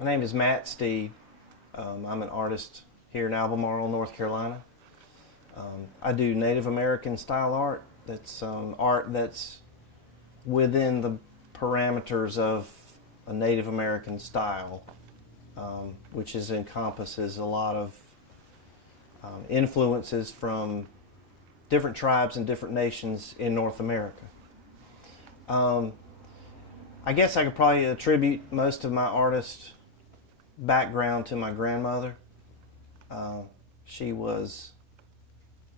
My name is Matt Steed. I'm an artist here in Albemarle, North Carolina. I do Native American style art. That's art that's within the parameters of a Native American style, which encompasses a lot of influences from different tribes and different nations in North America. I guess I could probably attribute most of my artist background to my grandmother. She was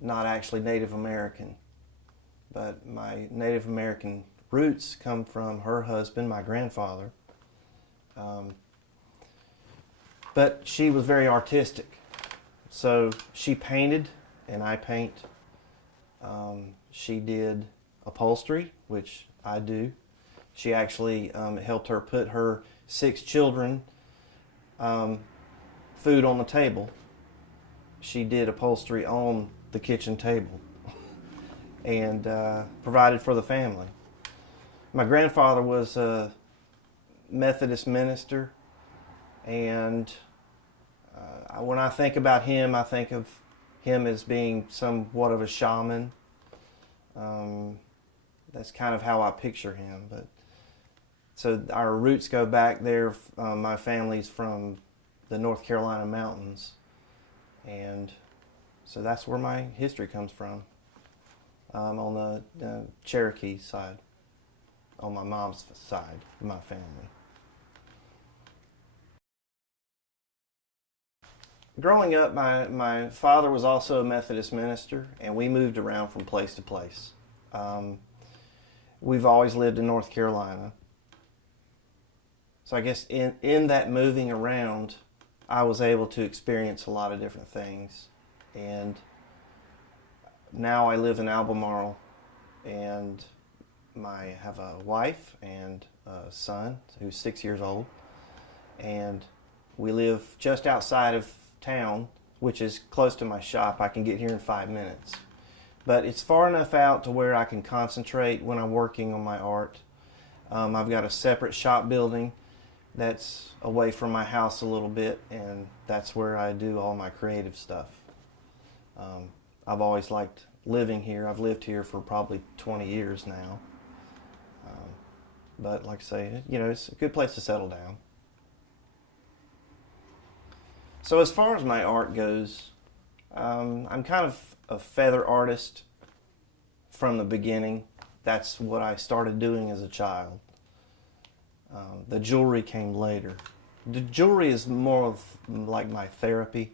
not actually Native American, but my Native American roots come from her husband, my grandfather. But she was very artistic. So she painted and I paint. She did upholstery, which I do. She actually helped her put her 6 children food on the table. She did upholstery on the kitchen table and provided for the family. My grandfather was a Methodist minister, and when I think about him, I think of him as being somewhat of a shaman. That's kind of how I picture him. But so our roots go back there. My family's from the North Carolina mountains, and so that's where my history comes from. On the Cherokee side, on my mom's side of my family. Growing up, my father was also a Methodist minister, and we moved around from place to place. We've always lived in North Carolina. So I guess in that moving around, I was able to experience a lot of different things. And now I live in Albemarle, and I have a wife and a son who's 6 years old. And we live just outside of town, which is close to my shop. I can get here in 5 minutes. But it's far enough out to where I can concentrate when I'm working on my art. I've got a separate shop building that's away from my house a little bit, and that's where I do all my creative stuff. I've always liked living here. I've lived here for probably 20 years now. But like I say, it's a good place to settle down. So as far as my art goes, I'm kind of a feather artist from the beginning. That's what I started doing as a child. The jewelry came later. The jewelry is more of like my therapy.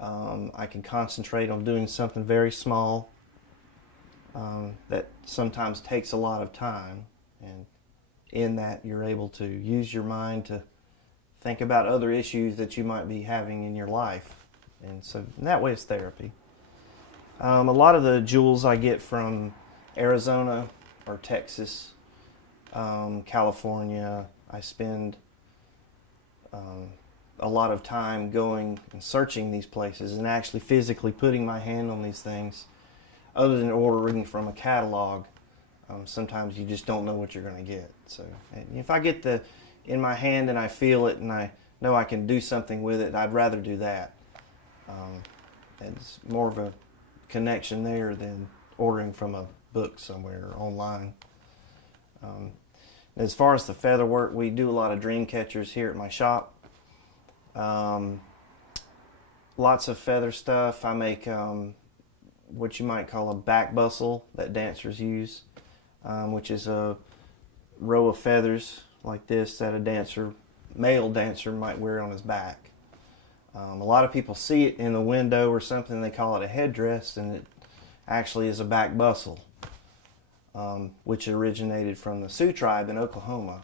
I can concentrate on doing something very small that sometimes takes a lot of time, and in that you're able to use your mind to think about other issues that you might be having in your life, and so in that way it's therapy. A lot of the jewels I get from Arizona or Texas, California. I spend a lot of time going and searching these places and actually physically putting my hand on these things. Other than ordering from a catalog, sometimes you just don't know what you're going to get. So if I get in my hand and I feel it and I know I can do something with it, I'd rather do that. It's more of a connection there than ordering from a book somewhere or online. As far as the feather work, we do a lot of dream catchers here at my shop. Lots of feather stuff. I make what you might call a back bustle that dancers use, which is a row of feathers like this that a male dancer might wear on his back. A lot of people see it in the window or something. They call it a headdress, and it actually is a back bustle, which originated from the Sioux tribe in Oklahoma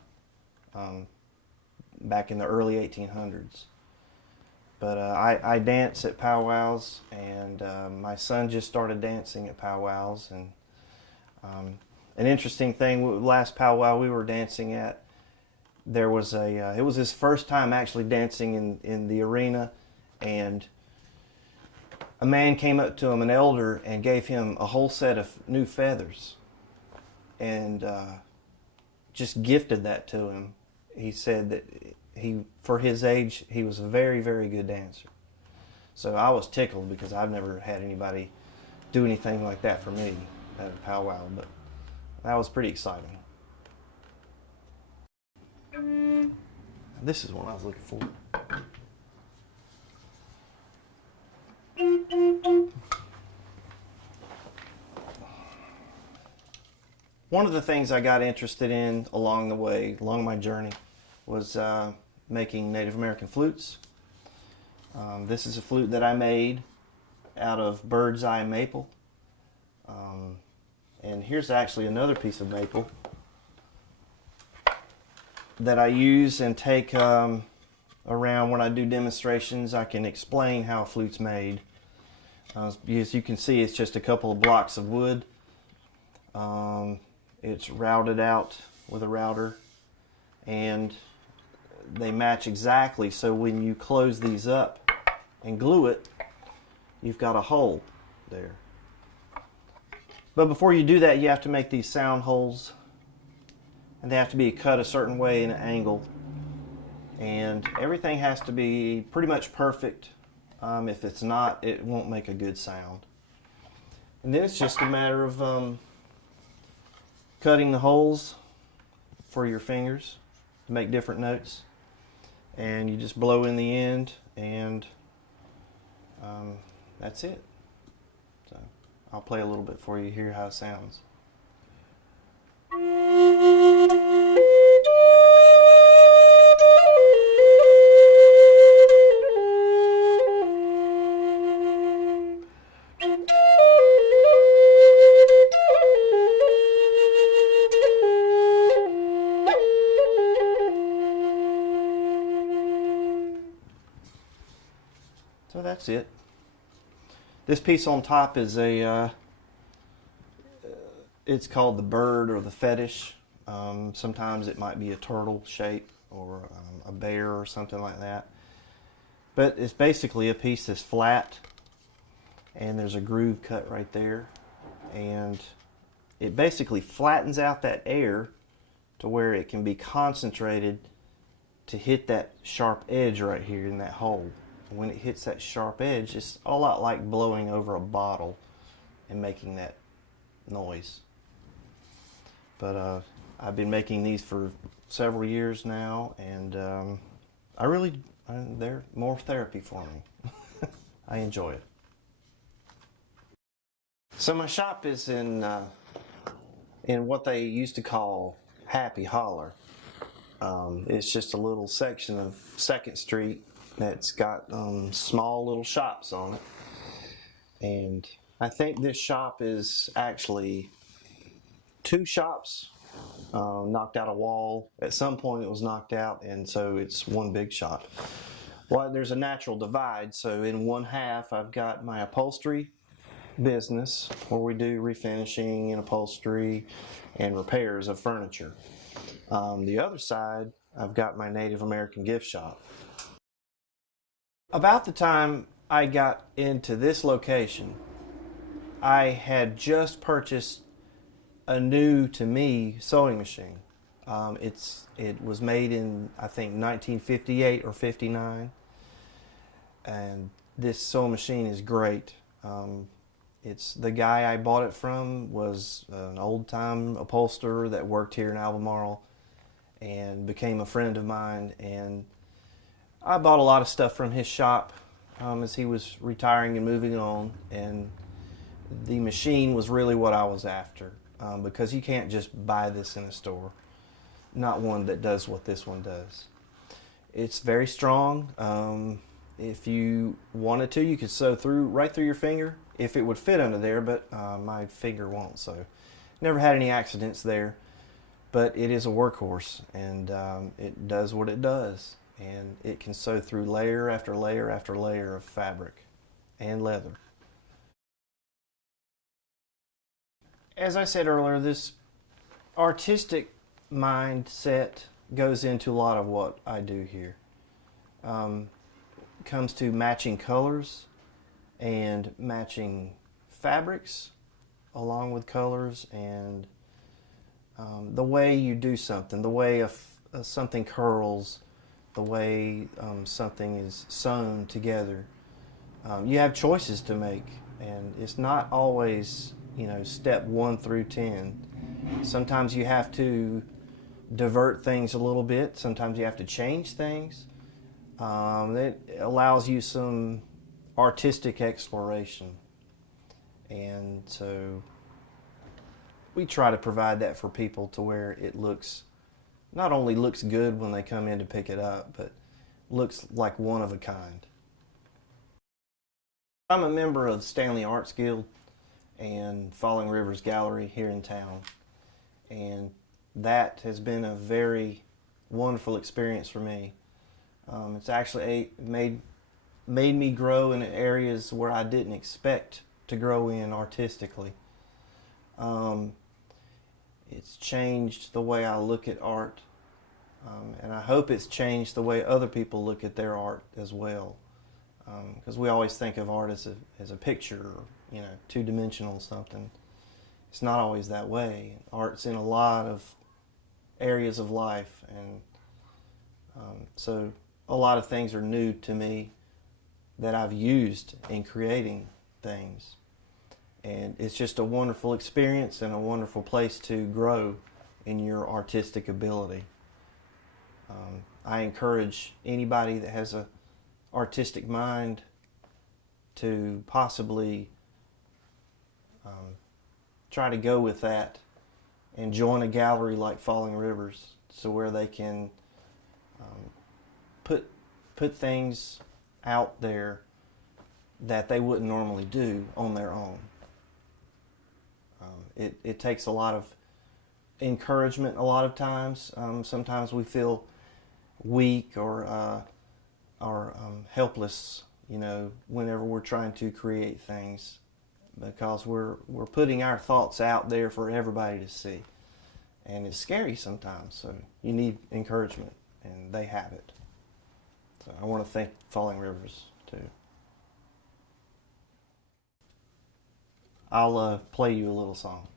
back in the early 1800s. But I dance at powwows, and my son just started dancing at powwows. And an interesting thing, last powwow we were dancing at, there was it was his first time actually dancing in the arena, and a man came up to him, an elder, and gave him a whole set of new feathers, and just gifted that to him. He said that for his age, he was a very, very good dancer. So I was tickled because I've never had anybody do anything like that for me at a powwow, but that was pretty exciting. This is what I was looking for. One of the things I got interested in along the way, along my journey, was making Native American flutes. This is a flute that I made out of bird's eye maple. And here's actually another piece of maple that I use and take around when I do demonstrations. I can explain how a flute's made. As you can see, it's just a couple of blocks of wood. It's routed out with a router, and they match exactly, so when you close these up and glue it, you've got a hole there. But before you do that, you have to make these sound holes, and they have to be cut a certain way in an angle, and everything has to be pretty much perfect. If it's not, it won't make a good sound. And then it's just a matter of cutting the holes for your fingers to make different notes, and you just blow in the end, and that's it. So I'll play a little bit for you, hear how it sounds. So that's it. This piece on top is it's called the bird or the fetish. Sometimes it might be a turtle shape or a bear or something like that. But it's basically a piece that's flat, and there's a groove cut right there. And it basically flattens out that air to where it can be concentrated to hit that sharp edge right here in that hole. When it hits that sharp edge, it's a lot like blowing over a bottle and making that noise. But I've been making these for several years now, and they're more therapy for me. I enjoy it. So my shop is in what they used to call Happy Holler. It's just a little section of 2nd Street that's got small little shops on it. And I think this shop is actually 2 shops, knocked out a wall. At some point it was knocked out, and so it's one big shop. Well, there's a natural divide, so in one half I've got my upholstery business where we do refinishing and upholstery and repairs of furniture. The other side, I've got my Native American gift shop. About the time I got into this location, I had just purchased a new, to me, sewing machine. It was made in, I think, 1958 or 59, and this sewing machine is great. It's the guy I bought it from was an old-time upholsterer that worked here in Albemarle and became a friend of mine, and I bought a lot of stuff from his shop as he was retiring and moving on, and the machine was really what I was after, because you can't just buy this in a store, not one that does what this one does. It's very strong. If you wanted to, you could sew right through your finger if it would fit under there, but my finger won't, so never had any accidents there. But it is a workhorse, and it does what it does. And it can sew through layer after layer after layer of fabric and leather. As I said earlier, this artistic mindset goes into a lot of what I do here. It comes to matching colors and matching fabrics along with colors, and the way you do something, the way something curls, the way something is sewn together. You have choices to make, and it's not always, step 1 through 10. Sometimes you have to divert things a little bit. Sometimes you have to change things. It allows you some artistic exploration. And so we try to provide that for people to where it not only looks good when they come in to pick it up, but looks like one of a kind. I'm a member of Stanley Arts Guild and Falling Rivers Gallery here in town, and that has been a very wonderful experience for me. It's actually made me grow in areas where I didn't expect to grow in artistically. It's changed the way I look at art, and I hope it's changed the way other people look at their art as well. Because we always think of art as a picture, or, two-dimensional something. It's not always that way. Art's in a lot of areas of life, and so a lot of things are new to me that I've used in creating things. And it's just a wonderful experience and a wonderful place to grow in your artistic ability. I encourage anybody that has a artistic mind to possibly try to go with that and join a gallery like Falling Rivers, so where they can put things out there that they wouldn't normally do on their own. It takes a lot of encouragement a lot of times. Sometimes we feel weak or helpless, whenever we're trying to create things, because we're putting our thoughts out there for everybody to see. And it's scary sometimes, so you need encouragement, and they have it. So I want to thank Falling Rivers, too. I'll play you a little song.